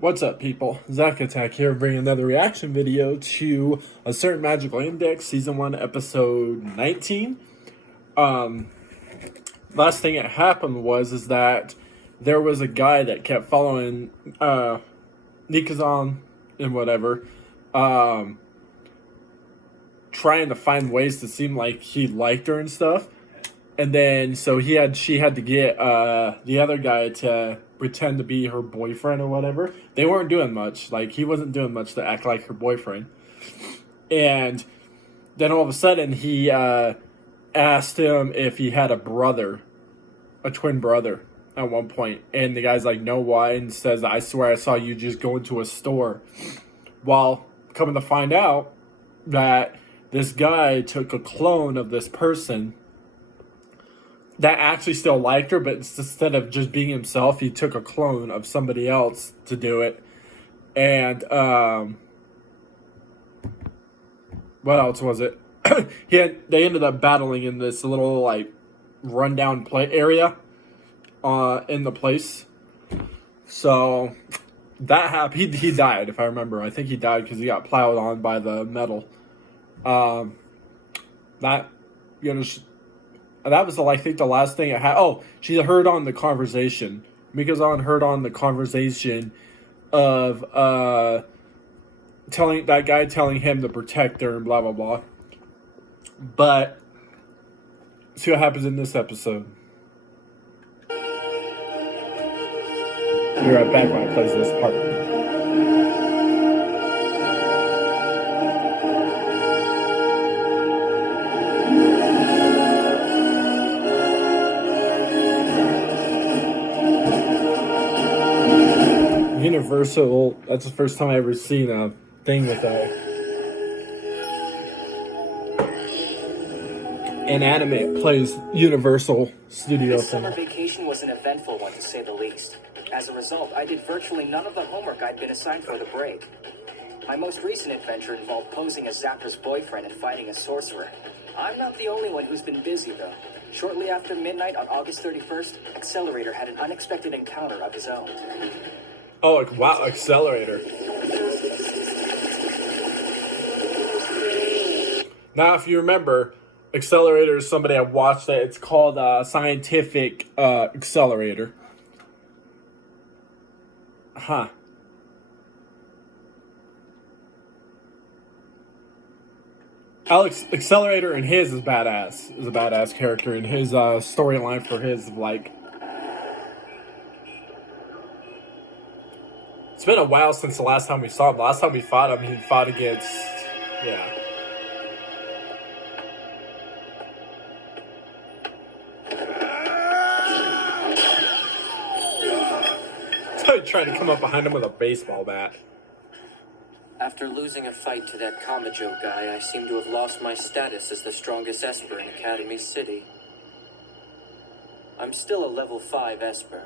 What's up, people? Zach Attack here, bringing another reaction video to a certain Magical Index Season 1, Episode 19. Last thing that happened was that there was a guy that kept following Nikazan and whatever, trying to find ways to seem like he liked her and stuff. And then so she had to get the other guy to pretend to be her boyfriend or whatever. They weren't doing much. Like, he wasn't doing much to act like her boyfriend. And then all of a sudden he asked him if he had a brother, a twin brother at one point. And the guy's like, no, why? And says, I swear I saw you just go into a store. While coming to find out that this guy took a clone of this person that actually still liked her, but instead of just being himself, he took a clone of somebody else to do it. And what else was it? They ended up battling in this little like rundown play area in the place. So that happened. He died, if I remember. I think he died because he got plowed on by the metal. That was I think the last thing it had. Oh, she heard on the conversation. Mikazan heard on the conversation of telling him to protect her and blah blah blah. But see what happens in this episode. Be right back when I play this part. Universal, that's the first time I ever seen a thing with an anime plays Universal Studio This summer vacation was an eventful one, to say the least. As a result, I did virtually none of the homework I'd been assigned for the break. My most recent adventure involved posing as Zapper's boyfriend and fighting a sorcerer. I'm not the only one who's been busy, though. Shortly after midnight on August 31st, Accelerator had an unexpected encounter of his own. Oh, wow, Accelerator. Now, if you remember, Accelerator is somebody I watched it. It's called Scientific Accelerator. Huh. Alex Accelerator and his is badass. Is a badass character, and his storyline for his like. It's been a while since the last time we saw him. The last time we fought him, he fought against, yeah. So he tried to come up behind him with a baseball bat. After losing a fight to that Kamajo guy, I seem to have lost my status as the strongest Esper in Academy City. I'm still a level 5 Esper.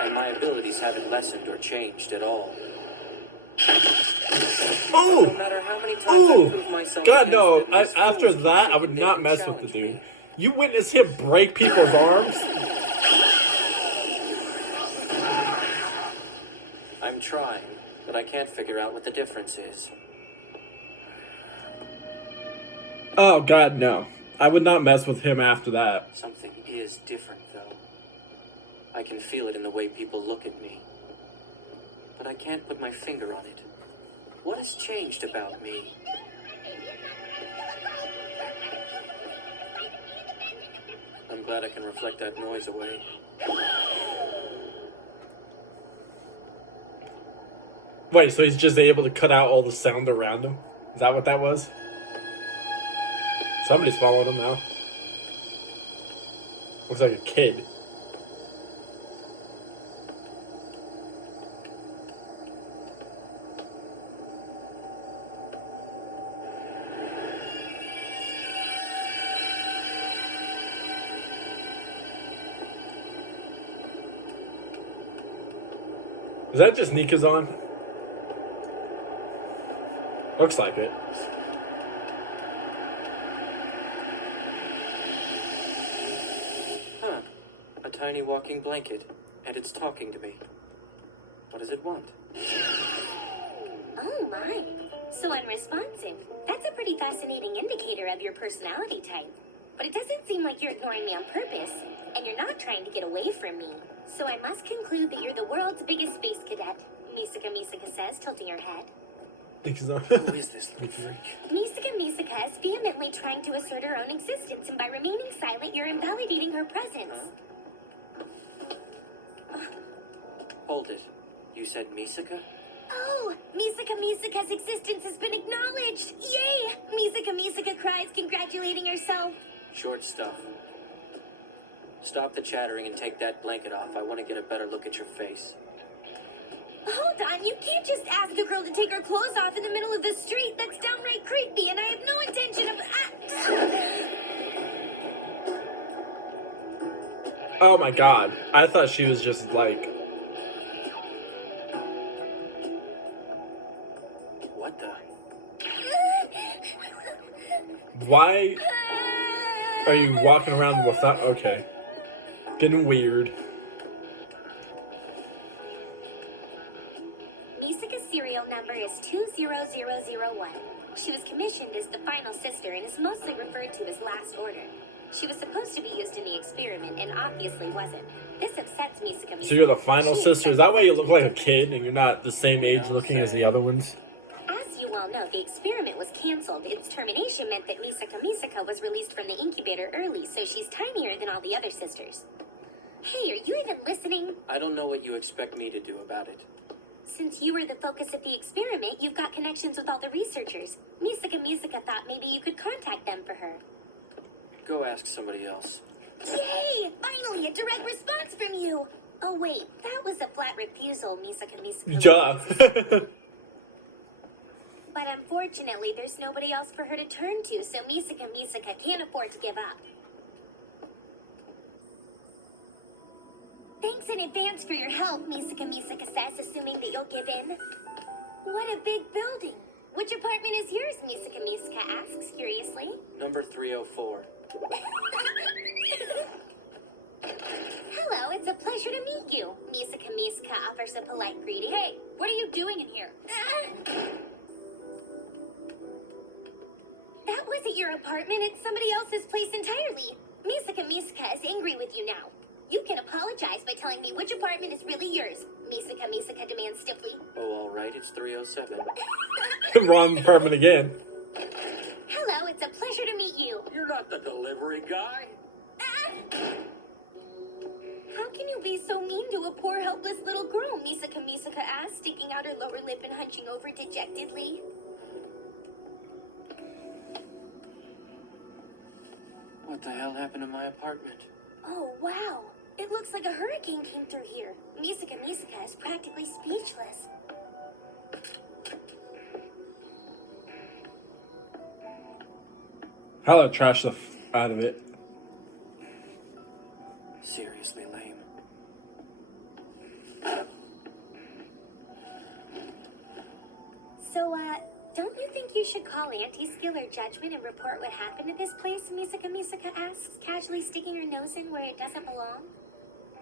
And my abilities haven't lessened or changed at all. Oh! No matter how many times I prove myself, God, no. After that, I would not mess with the dude. You witness him break people's arms? I'm trying, but I can't figure out what the difference is. Oh, God, no. I would not mess with him after that. Something is different, though. I can feel it in the way people look at me. But I can't put my finger on it. What has changed about me? I'm glad I can reflect that noise away. Wait, so he's just able to cut out all the sound around him? Is that what that was? Somebody's following him now. Looks like a kid. Is that just Nikazan? Looks like it. Huh. A tiny walking blanket, and it's talking to me. What does it want? Oh my. So unresponsive. That's a pretty fascinating indicator of your personality type. But it doesn't seem like you're ignoring me on purpose, and you're not trying to get away from me. So I must conclude that you're the world's biggest space cadet, Misaka says, tilting her head. Who is this little freak? Misaka is vehemently trying to assert her own existence, and by remaining silent, you're invalidating her presence. Hold it. You said Misaka? Oh, Misaka's existence has been acknowledged! Yay! Misaka cries, congratulating herself. Short stuff. Stop the chattering and take that blanket off. I want to get a better look at your face. Hold on, you can't just ask a girl to take her clothes off in the middle of the street. That's downright creepy, and I have no intention of... Oh my god. I thought she was just like... What the? Why are you walking around without... Okay. Getting weird. Misaka's serial number is 20001. She was commissioned as the final sister and is mostly referred to as Last Order. She was supposed to be used in the experiment and obviously wasn't. This upsets Misaka. So you're the final sister? Is that why you look like a kid and you're not the same age looking as the other ones? As you all know, the experiment was cancelled. Its termination meant that Misaka was released from the incubator early, so she's tinier than all the other sisters. Hey, are you even listening? I don't know what you expect me to do about it. Since you were the focus of the experiment, you've got connections with all the researchers. Misaka thought maybe you could contact them for her. Go ask somebody else. Yay! Finally, a direct response from you! Oh wait, that was a flat refusal, Misaka. Duh. But unfortunately, there's nobody else for her to turn to, so Misaka can't afford to give up. Thanks in advance for your help, Misaka says, assuming that you'll give in. What a big building! Which apartment is yours, Misaka asks, curiously. Number 304. Hello, it's a pleasure to meet you. Misaka offers a polite greeting. Hey, what are you doing in here? That wasn't your apartment, it's somebody else's place entirely. Misaka is angry with you now. You can apologize by telling me which apartment is really yours. Misaka demands stiffly. Oh, all right, it's 307. Wrong apartment again. Hello, it's a pleasure to meet you. You're not the delivery guy. How can you be so mean to a poor, helpless little girl? Misaka asks, sticking out her lower lip and hunching over dejectedly. What the hell happened to my apartment? Oh, wow. It looks like a hurricane came through here. Misaka is practically speechless. Hella trash the out of it. Seriously lame. So, don't you think you should call anti-skill or judgment and report what happened to this place? Misaka asks, casually sticking her nose in where it doesn't belong.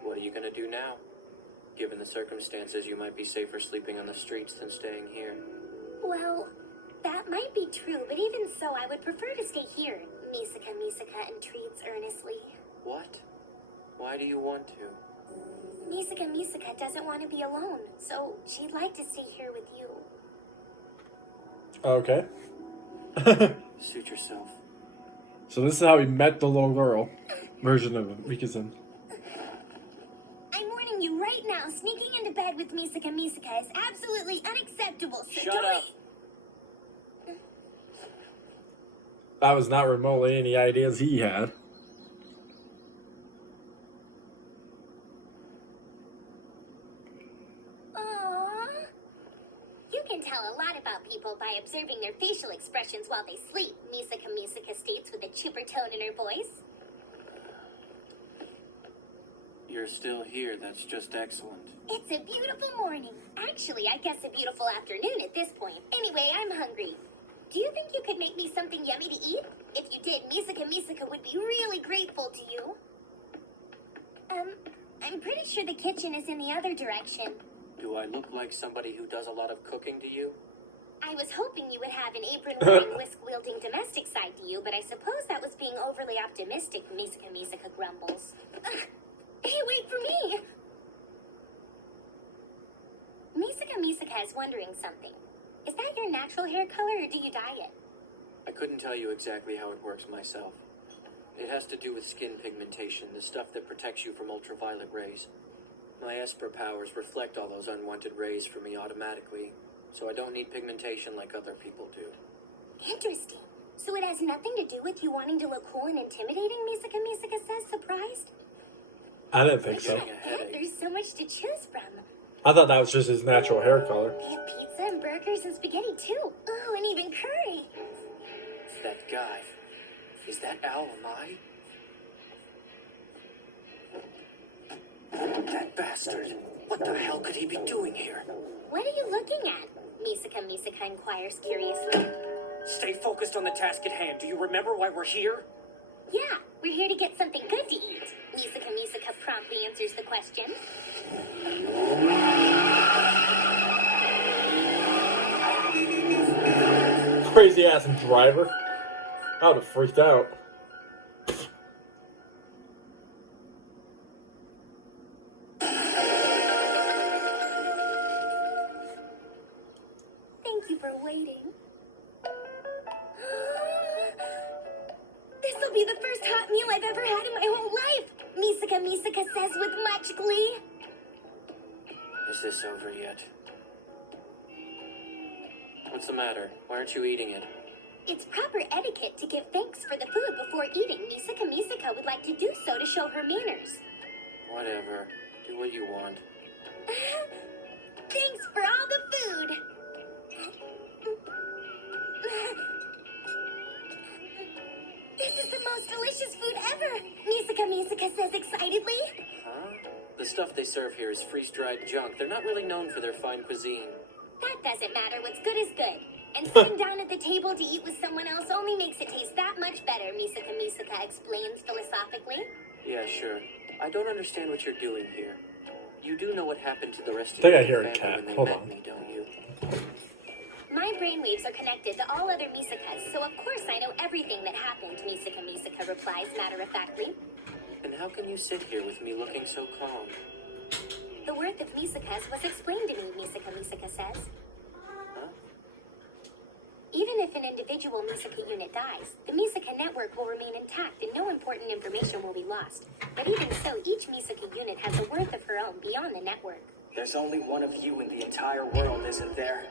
What are you gonna do now? Given the circumstances, you might be safer sleeping on the streets than staying here. Well, that might be true, but even so, I would prefer to stay here. Misaka entreats earnestly. What? Why do you want to? Misaka doesn't want to be alone, so she'd like to stay here with you. Okay. Suit yourself. So this is how we met the little girl. Version of Rikazin. I'm warning you right now, sneaking into bed with Misaka is absolutely unacceptable, so Shut don't... up. That was not remotely any ideas he had. Aww. You can tell a lot about people by observing their facial expressions while they sleep, Misaka states with a chipper tone in her voice. You're still here, that's just excellent. It's a beautiful morning. Actually, I guess a beautiful afternoon at this point. Anyway, I'm hungry. Do you think you could make me something yummy to eat? If you did, Misaka would be really grateful to you. I'm pretty sure the kitchen is in the other direction. Do I look like somebody who does a lot of cooking to you? I was hoping you would have an apron-wearing, whisk-wielding domestic side to you, but I suppose that was being overly optimistic, Misaka grumbles. Ugh. Hey, wait for me! Misaka is wondering something. Is that your natural hair color, or do you dye it? I couldn't tell you exactly how it works myself. It has to do with skin pigmentation, the stuff that protects you from ultraviolet rays. My Esper powers reflect all those unwanted rays for me automatically, so I don't need pigmentation like other people do. Interesting. So it has nothing to do with you wanting to look cool and intimidating, Misaka says, surprised? I didn't think I'm so. getting a headache. There's so much to choose from. I thought that was just his natural hair color. They have pizza and burgers and spaghetti too. Oh, and even curry. That guy. Is that Al Amai? That bastard. What the hell could he be doing here? What are you looking at? Misaka inquires curiously. Stay focused on the task at hand. Do you remember why we're here? Yeah, we're here to get something good to eat. Misaka promptly answers the question. Crazy ass driver. I would have freaked out. Thank you for waiting. This'll be the first hot meal I've ever had in my whole life, Misaka says with much glee. Is this over yet? What's the matter? Why aren't you eating it? It's proper etiquette to give thanks for the food before eating. Misaka would like to do so to show her manners. Whatever. Do what you want. Thanks for all the food. This is the most delicious food ever, Misaka says excitedly. Huh? The stuff they serve here is freeze-dried junk. They're not really known for their fine cuisine. That doesn't matter. What's good is good. And sitting down at the table to eat with someone else only makes it taste that much better, Misaka explains philosophically. Yeah, sure. I don't understand what you're doing here. You do know what happened to the rest of I think I your hear a family cat. when they Hold met on. me, don't you? My brainwaves are connected to all other Misakas, so of course I know everything that happened, Misaka replies matter-of-factly. And how can you sit here with me looking so calm? The worth of Misakas was explained to me, Misaka says. Huh? Even if an individual Misaka unit dies, the Misaka network will remain intact and no important information will be lost. But even so, each Misaka unit has a worth of her own beyond the network. There's only one of you in the entire world, isn't there?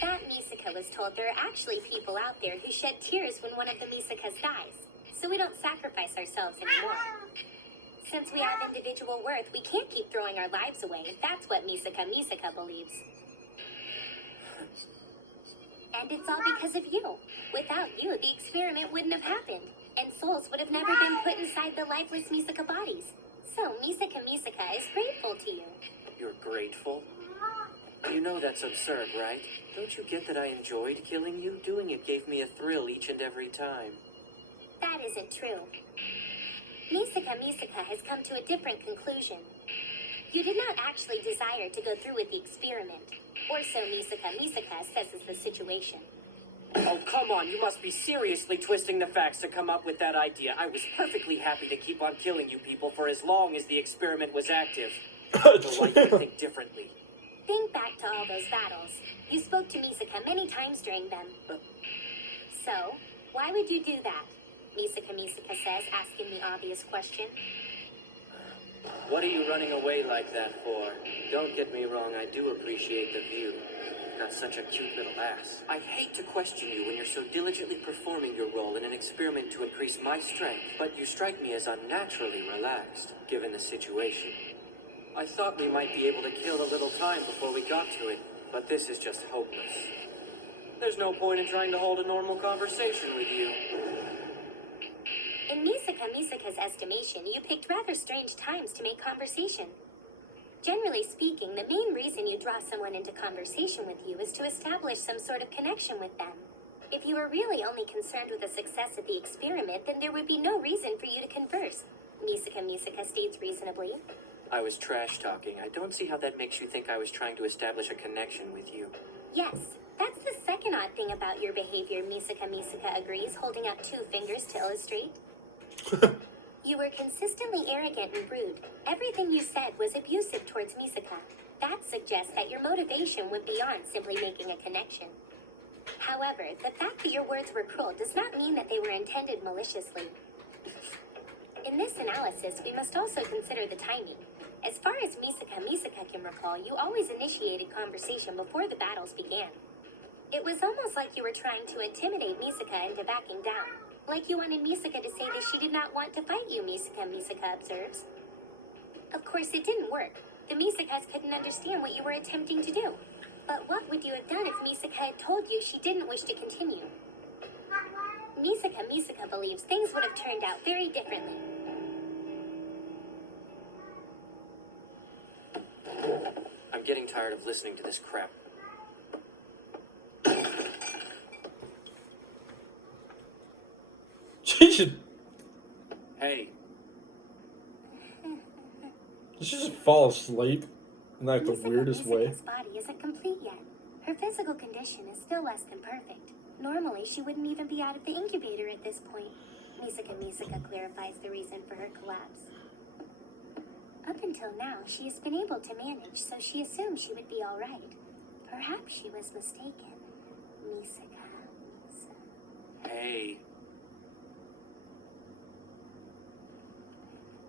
That Misaka was told there are actually people out there who shed tears when one of the Misakas dies, so we don't sacrifice ourselves anymore. Since we have individual worth, we can't keep throwing our lives away. That's what Misaka believes. And it's all because of you. Without you, the experiment wouldn't have happened, and souls would have never been put inside the lifeless Misaka bodies. So Misaka is grateful to you. You're grateful? You know that's absurd, right? Don't you get that I enjoyed killing you? Doing it gave me a thrill each and every time. That isn't true. Misaka has come to a different conclusion. You did not actually desire to go through with the experiment, or so Misaka assesses the situation. Oh, come on, you must be seriously twisting the facts to come up with that idea. I was perfectly happy to keep on killing you people for as long as the experiment was active. So why do you think differently? Think back to all those battles. You spoke to Misaka many times during them. So, why would you do that? Misaka says, asking the obvious question. What are you running away like that for? Don't get me wrong, I do appreciate the view. You've got such a cute little ass. I hate to question you when you're so diligently performing your role in an experiment to increase my strength, but you strike me as unnaturally relaxed, given the situation. I thought we might be able to kill a little time before we got to it, but this is just hopeless. There's no point in trying to hold a normal conversation with you. In Misaka's estimation, you picked rather strange times to make conversation. Generally speaking, the main reason you draw someone into conversation with you is to establish some sort of connection with them. If you were really only concerned with the success of the experiment, then there would be no reason for you to converse, Misaka states reasonably. I was trash-talking. I don't see how that makes you think I was trying to establish a connection with you. Yes, that's the second odd thing about your behavior, Misaka agrees, holding up 2 fingers to illustrate. You were consistently arrogant and rude. Everything you said was abusive towards Misaka. That suggests that your motivation went beyond simply making a connection. However, the fact that your words were cruel does not mean that they were intended maliciously. In this analysis, we must also consider the timing. As far as Misaka can recall, you always initiated conversation before the battles began. It was almost like you were trying to intimidate Misaka into backing down. Like you wanted Misaka to say that she did not want to fight you, Misaka observes. Of course, it didn't work. The Misakas couldn't understand what you were attempting to do. But what would you have done if Misaka had told you she didn't wish to continue? Misaka believes things would have turned out very differently. I'm getting tired of listening to this crap. She should just fall asleep in like the weirdest way. Misaka's body isn't complete yet. Her physical condition is still less than perfect. Normally, she wouldn't even be out of the incubator at this point. Misaka clarifies the reason for her collapse. Up until now, she has been able to manage, so she assumed she would be all right. Perhaps she was mistaken. Misaka. Hey.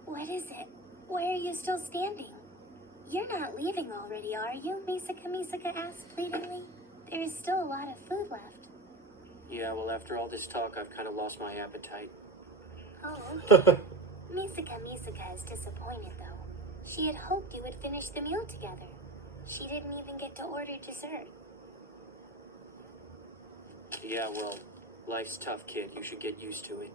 What is it? Why are you still standing? You're not leaving already, are you? Misaka asks pleadingly. There is still a lot of food left. Yeah, well, after all this talk, I've kind of lost my appetite. Oh. Misaka is disappointed, though. She had hoped you would finish the meal together. She didn't even get to order dessert. Yeah, well, life's tough, kid. You should get used to it.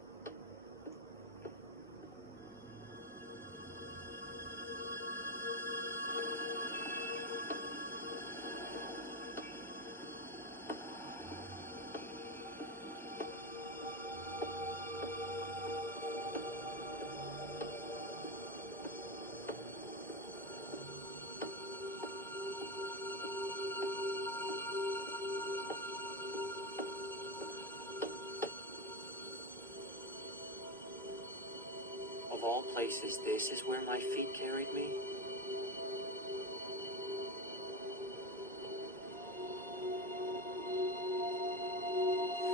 Of all places, this is where my feet carried me.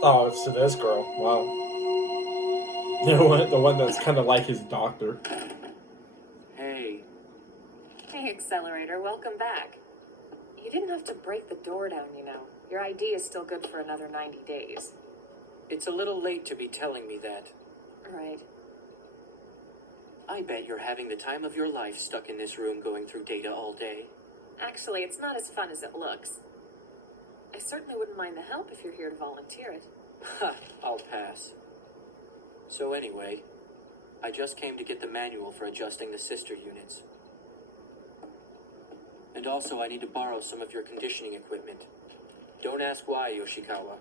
Oh, it's to this girl. Wow. The one that's kind of like his doctor. Hey. Hey, Accelerator, welcome back. You didn't have to break the door down, you know. Your ID is still good for another 90 days. It's a little late to be telling me that. Right. I bet you're having the time of your life stuck in this room going through data all day. Actually, it's not as fun as it looks. I certainly wouldn't mind the help if you're here to volunteer it. Ha, I'll pass. So anyway, I just came to get the manual for adjusting the sister units. And also, I need to borrow some of your conditioning equipment. Don't ask why, Yoshikawa.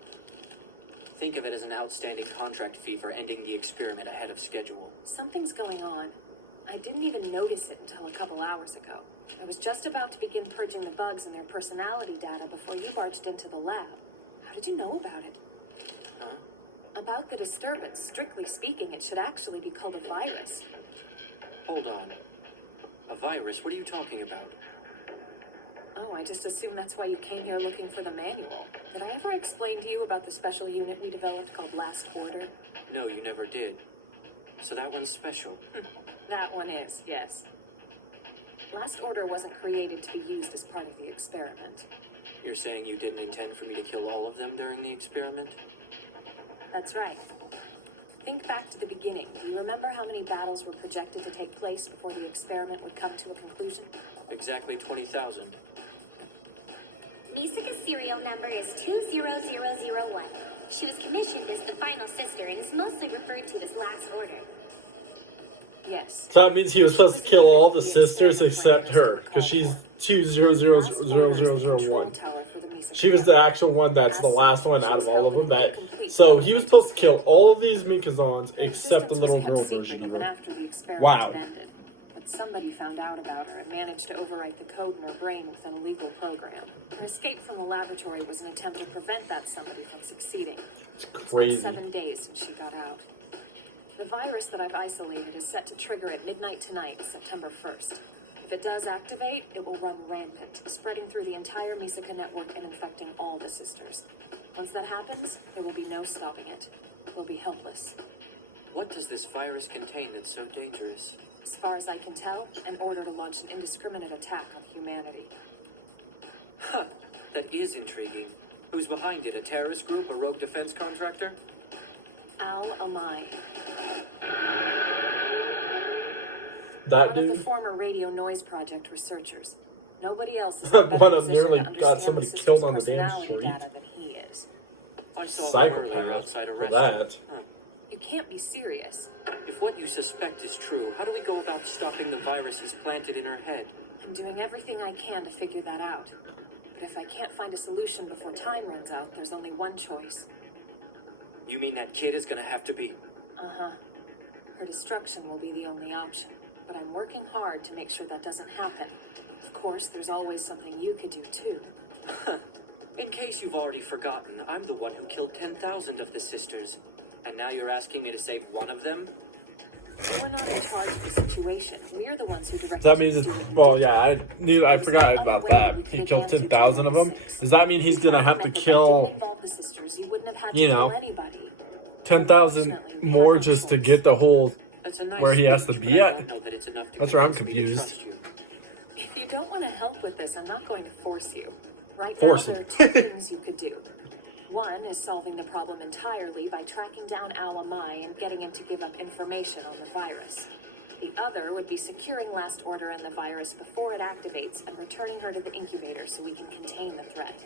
Think of it as an outstanding contract fee for ending the experiment ahead of schedule. Something's going on. I didn't even notice it until a couple hours ago. I was just about to begin purging the bugs in their personality data before you barged into the lab. How did you know about it? Huh? About the disturbance, strictly speaking, it should actually be called a virus. Hold on. A virus? What are you talking about? Oh, I just assumed that's why you came here looking for the manual. Did I ever explain to you about the special unit we developed called Last Order? No, you never did. So that one's special. That one is, yes. Last Order wasn't created to be used as part of the experiment. You're saying you didn't intend for me to kill all of them during the experiment? That's right. Think back to the beginning. Do you remember how many battles were projected to take place before the experiment would come to a conclusion? Exactly 20,000. Misaka's serial number is 20001. She was commissioned as the final sister and is mostly referred to as Last Order. Yes. So that means he was supposed to kill all the sisters except her, because she's 2000001. She was the actual one that's the last one out of all of them. So he was supposed to kill all of these Mikazons except the little girl version of her. Wow. but somebody found out about her and managed to overwrite the code in her brain with an illegal program. Her escape from the laboratory was an attempt to prevent that somebody from succeeding. It's It's crazy. been 7 days since she got out. The virus that I've isolated is set to trigger at midnight tonight, September 1st. If it does activate, it will run rampant, spreading through the entire Misaka network and infecting all the sisters. Once that happens, there will be no stopping it. We'll be helpless. What does this virus contain that's so dangerous? As far as I can tell, an order to launch an indiscriminate attack on humanity. Huh, that is intriguing. Who's behind it? A terrorist group? A rogue defense contractor? Al-Amai, That one of the dude. former Radio Noise Project researchers. Nobody else is in a better One of position nearly to got understand somebody the system's killed on the damn personality street. data than he is. I saw one earlier Psychopath outside a for restaurant. that. Huh. You can't be serious. If what you suspect is true, how do we go about stopping the viruses planted in her head? I'm doing everything I can to figure that out. But if I can't find a solution before time runs out, there's only one choice. You mean that kid is gonna have to be... Uh-huh. Her destruction will be the only option. But I'm working hard to make sure that doesn't happen. Of course, there's always something you could do too. In case you've already forgotten, I'm the one who killed 10,000 of the sisters. And now you're asking me to save one of them? We're not in charge of the situation. We're the ones who directed Does that mean? you to do what you Well, did. yeah, I forgot about that. He killed 10,000 of them. Does that mean he's gonna have to kill, The sisters, you wouldn't have had you to know, kill anybody. 10,000 more just to get the whole? That's a nice Where he has to speech, be but I at? don't know that it's enough to That's where I'm convince me to confused. trust you. If you don't want to help with this, I'm not going to force you. Right Force now, him. there are two things you could do. One is solving the problem entirely by tracking down Al-Amai and getting him to give up information on the virus. The other would be securing Last Order and the virus before it activates and returning her to the incubator so we can contain the threat.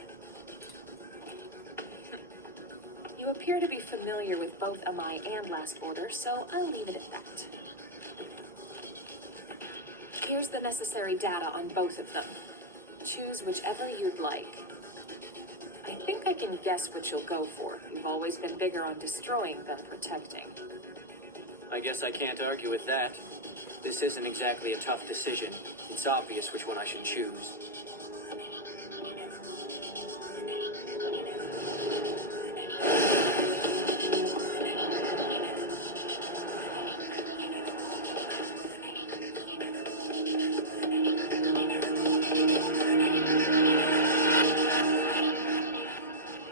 You appear to be familiar with both Amai and Last Order, so I'll leave it at that. Here's the necessary data on both of them. Choose whichever you'd like. I think I can guess what you'll go for. You've always been bigger on destroying than protecting. I guess I can't argue with that. This isn't exactly a tough decision. It's obvious which one I should choose.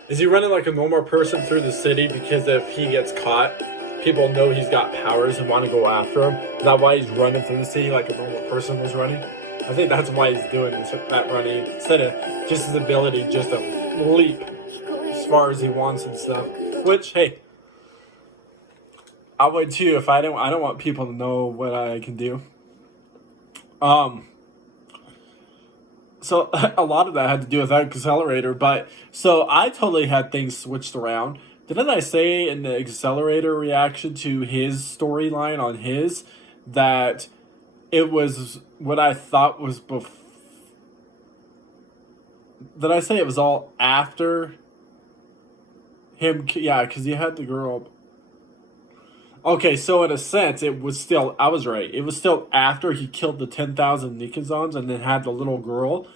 Is he running like a normal person through the city because if he gets caught, people know he's got powers and want to go after him? Is that why he's running through the city like a normal person was running? I think that's why he's doing this, that running, instead of just his ability just to leap as far as he wants and stuff. Which, hey, I would too if I don't want people to know what I can do. So a lot of that had to do with that accelerator, but so I totally had things switched around. Didn't I say in the accelerator reaction to his storyline on his that it was what I thought was before? Did I say it was all after him? Yeah, because you had the girl. Okay, so in a sense, it was still, I was right. It was still after he killed the 10,000 Nikazans and then had the little girl.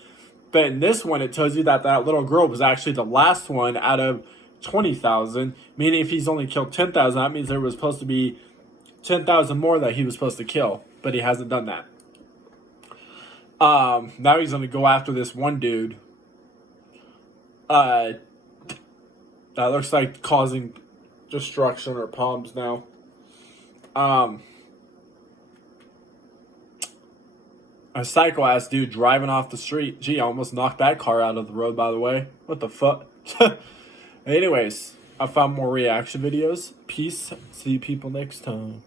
But in this one, it tells you that that little girl was actually the last one out of 20,000. Meaning if he's only killed 10,000, that means there was supposed to be 10,000 more that he was supposed to kill. But he hasn't done that. Now he's going to go after this one dude. That looks like causing destruction or problems now. A psycho ass dude driving off the street. Gee, I almost knocked that car out of the road, by the way. What the fuck? Anyways, I found more reaction videos. Peace. See you people next time.